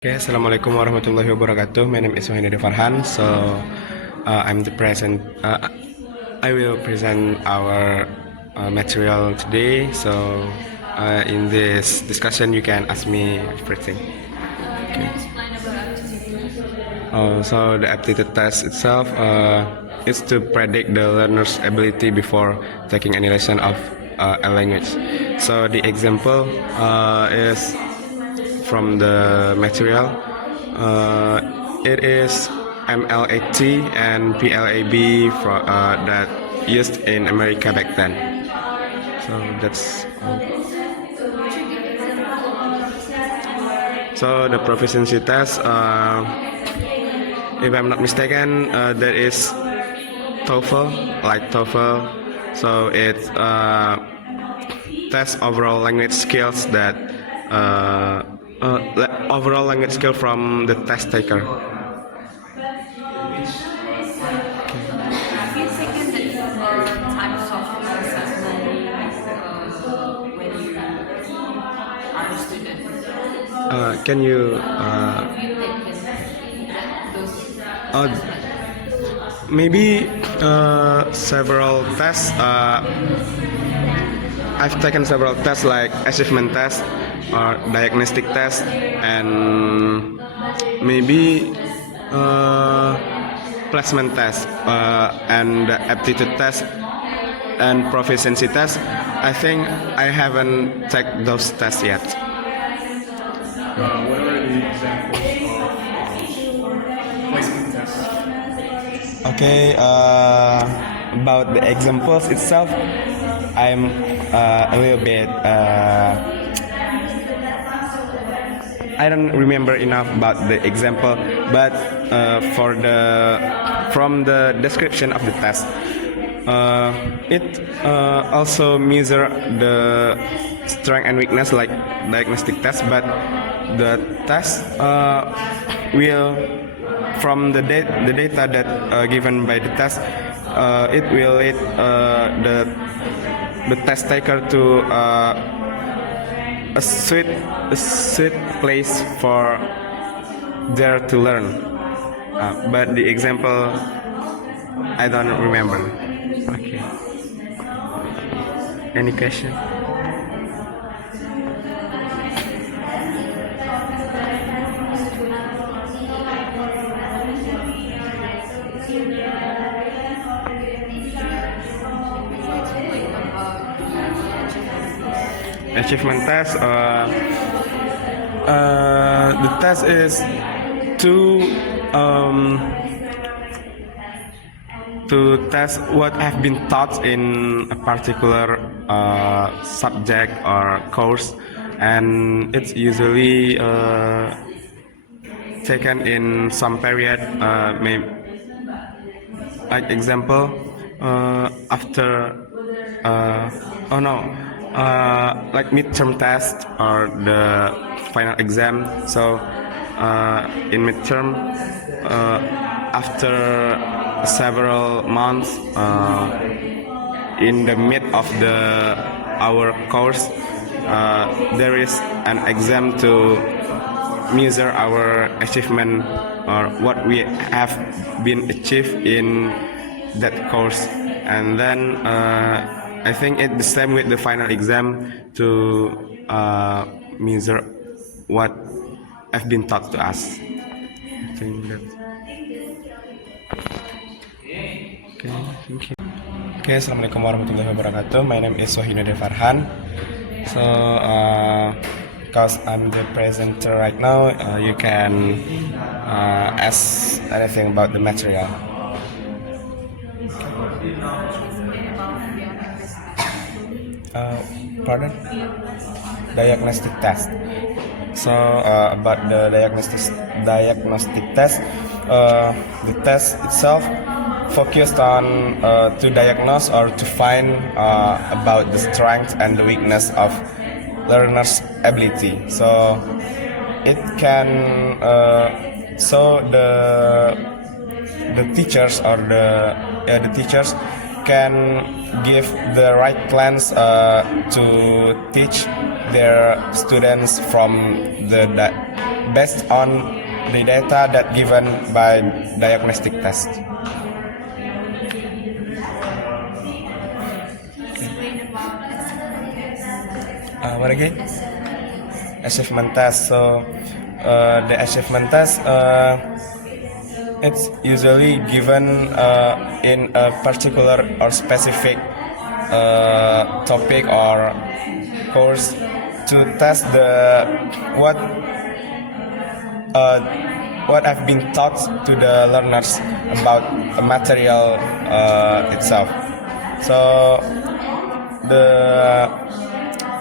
Okay, Assalamualaikum warahmatullahi wabarakatuh. My name is Wahinda Farhan. I'm the present. I will present our material today. In this discussion, you can ask me everything. Can you explain about aptitude? The aptitude test itself is to predict the learner's ability before taking any lesson of a language. So the example is from the material. It is MLAT and PLAB that used in America back then. So that's Could you give example of the test? so the proficiency test. If I'm not mistaken, there is TOEFL, like TOEFL. So it's test overall language skills that overall language skill from the test taker. Have you taken the other types of assessment when you are a student? Can you Have you taken those assessments? maybe several tests? I've taken several tests like achievement test or diagnostic test and maybe placement test and aptitude test and proficiency test. I think I haven't taken those tests yet. What are the examples of placement tests? Okay, about the examples itself, I'm a little bit. I don't remember enough about the example, but from the description of the test, it also measure the strength and weakness like diagnostic test, but the test will from the data that given by the test, it will lead the test taker to a sweet place for there to learn. But the example I don't remember. Okay. Any question? Achievement test. The test is to test what have been taught in a particular subject or course, and it's usually taken in some period. Maybe, like example, after oh no. Like midterm test or the final exam. So in midterm, after several months, in the mid of our course, there is an exam to measure our achievement or what we have been achieved in that course, and then I think it's the same with the final exam to measure what have been taught to us. I think that. Okay, thank you. Okay, Assalamualaikum warahmatullahi wabarakatuh. My name is Wahinda Farhan. Because I'm the presenter right now, you can ask anything about the material. Pardon? Diagnostic test. So about the diagnostic test, the test itself focused on to diagnose or to find about the strength and the weakness of learner's ability. So it can the teachers or the teachers can give the right plans to teach their students from based on the data that given by diagnostic test. What again? Achievement test. So the achievement test, it's usually given in a particular or specific topic or course to test the what have been taught to the learners about the material itself. So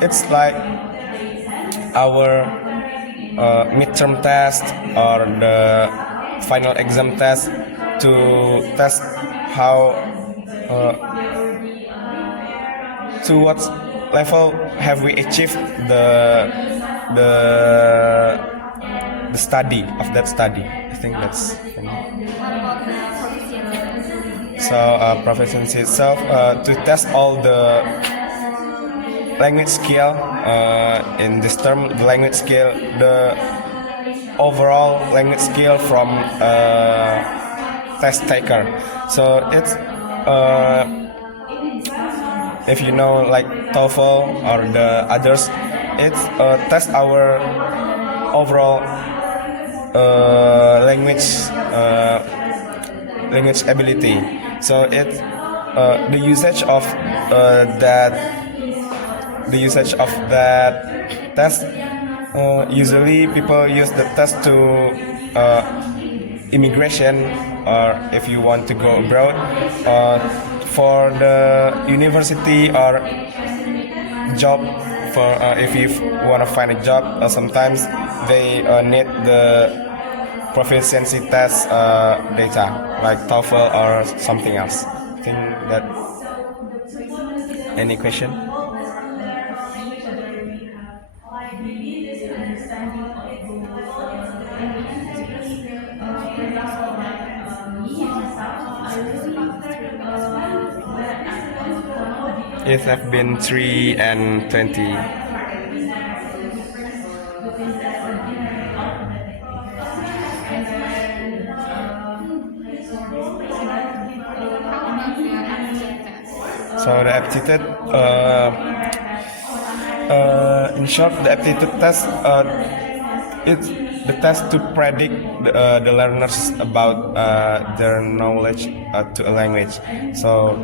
it's like our midterm test or the final exam test to test how to what level have we achieved the study of that study. I think that's for me. What about the proficiency? So proficiency itself to test all the language skill in this term, the language skill, the overall language skill from test taker. So it's if you know like TOEFL or the others, it's test our overall language ability. So it's the usage of that test. Usually people use the test to immigration, or if you want to go abroad, for the university or job. For if you want to find a job, sometimes they need the proficiency test data like TOEFL or something else. I think that. Any question? It have been 3 and 20. So the aptitude, in short, the aptitude test, it's the test to predict the learners about their knowledge to a language. So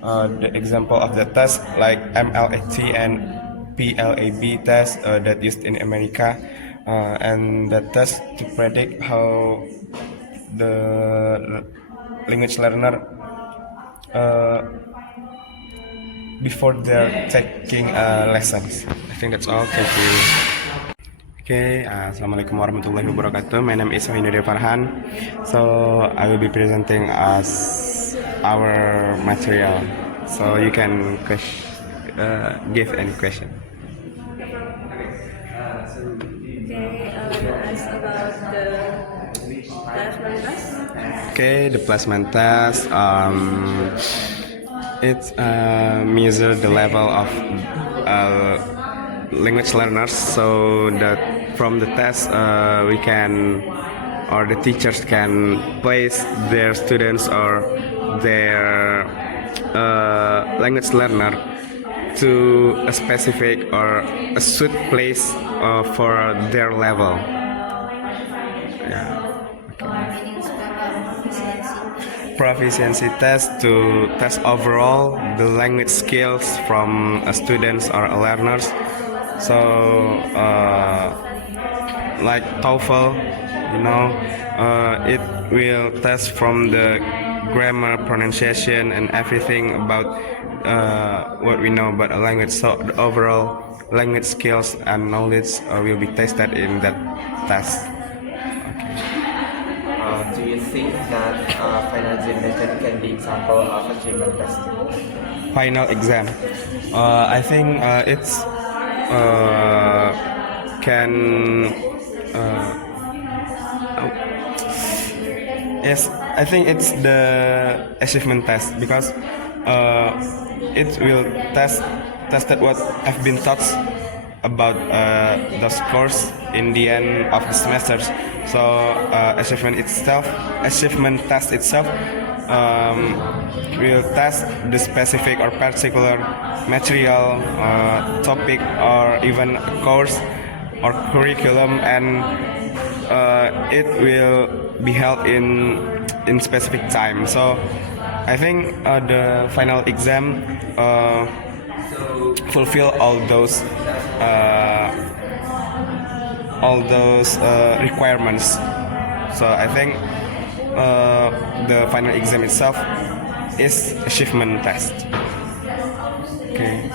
the example of the test like MLAT and PLAB test that used in America, and the test to predict how the language learner before they're taking lessons. I think that's all. Thank you. Okay, Assalamualaikum warahmatullahi wabarakatuh. My name is Wahinuddin Farhan. So I will be presenting us our material. So you can give any question. Ask about the plasma test. Okay, the plasma test. It measures the level of language learners, so that from the test we can, or the teachers can place their students or their language learner to a specific or a suit place for their level. Yeah. Proficiency test to test overall the language skills from students or learners. So like TOEFL, it will test from the grammar, pronunciation, and everything about what we know about a language. So the overall language skills and knowledge will be tested in that test. Do you think that final examination can be example of achievement test? Final exam. I think it's can. Yes, I think it's the achievement test because it will tested what have been taught about those course in the end of the semesters. So achievement test itself will test the specific or particular material, topic, or even course or curriculum, and it will be held in specific time. So I think the final exam fulfill all those requirements. So I think the final exam itself is achievement test. Okay.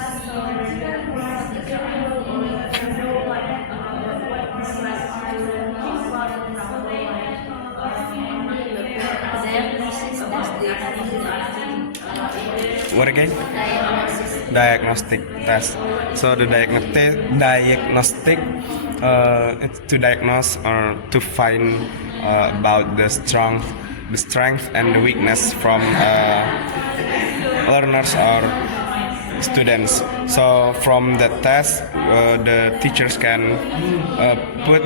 What again? Diagnostic test. So the diagnostic it's to diagnose or to find about the strength and the weakness from learners or students. So from the test, the teachers can put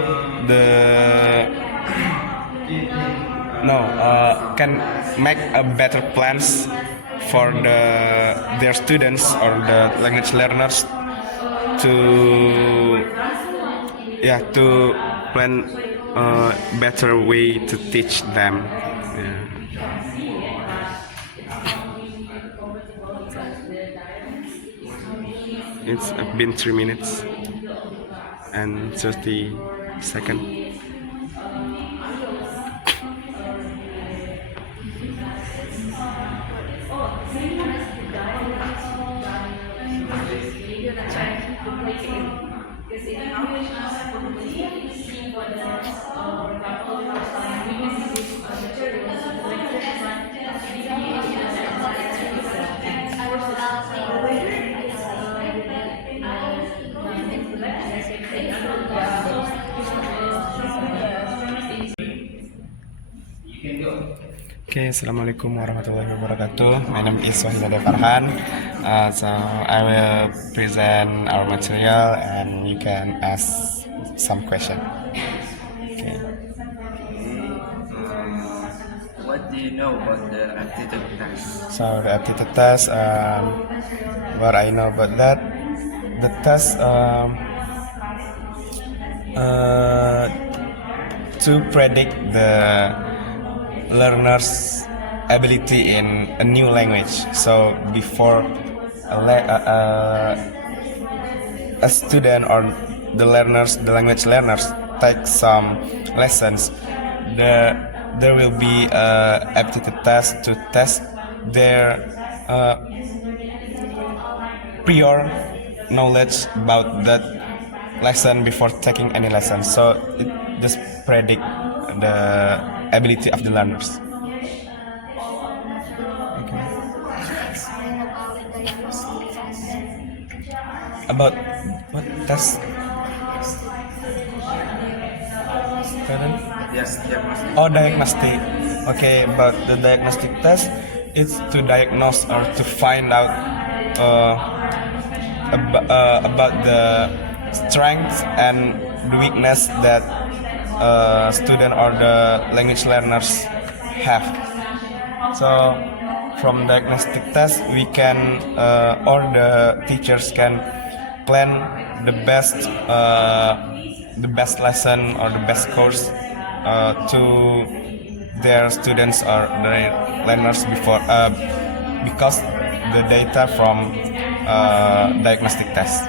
can make a better plans for their students or the language learners to plan a better way to teach them. Yeah. It's been 3 minutes and 30 seconds. Okay, Assalamualaikum warahmatullahi wabarakatuh. My name is Wahidada Farhan. So I will present our material and you can ask some question. Okay. What do you know about the aptitude test? So the aptitude test, what I know about that, the test to predict the learner's ability in a new language. So before a student or the language learners take some lessons, there will be a aptitude test to test their prior knowledge about that lesson before taking any lesson. So it just predict the ability of the learners. Okay. About what test? Yes, diagnostic. Oh, diagnostic. Okay, but the diagnostic test is to diagnose or to find out about the strengths and the weakness that student or the language learners have. So from diagnostic test we can or the teachers can plan the best lesson or the best course to their students or their learners before because the data from diagnostic test.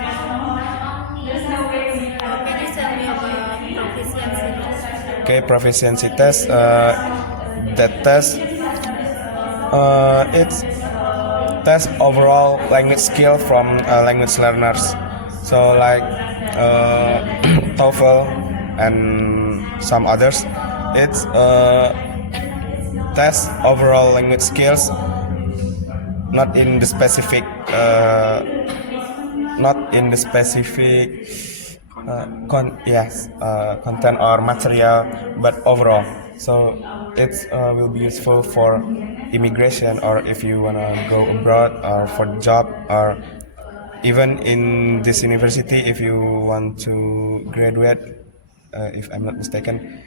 Okay, proficiency test. That test, it's test overall language skill from language learners. So like TOEFL and some others. It's test overall language skills, not in the specific, content or material, but overall. So it will be useful for immigration or if you wanna go abroad or for job or even in this university if you want to graduate if I'm not mistaken,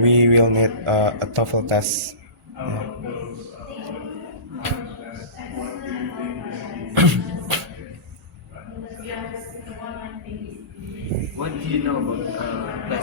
we will need a TOEFL test. Yeah. What do you know about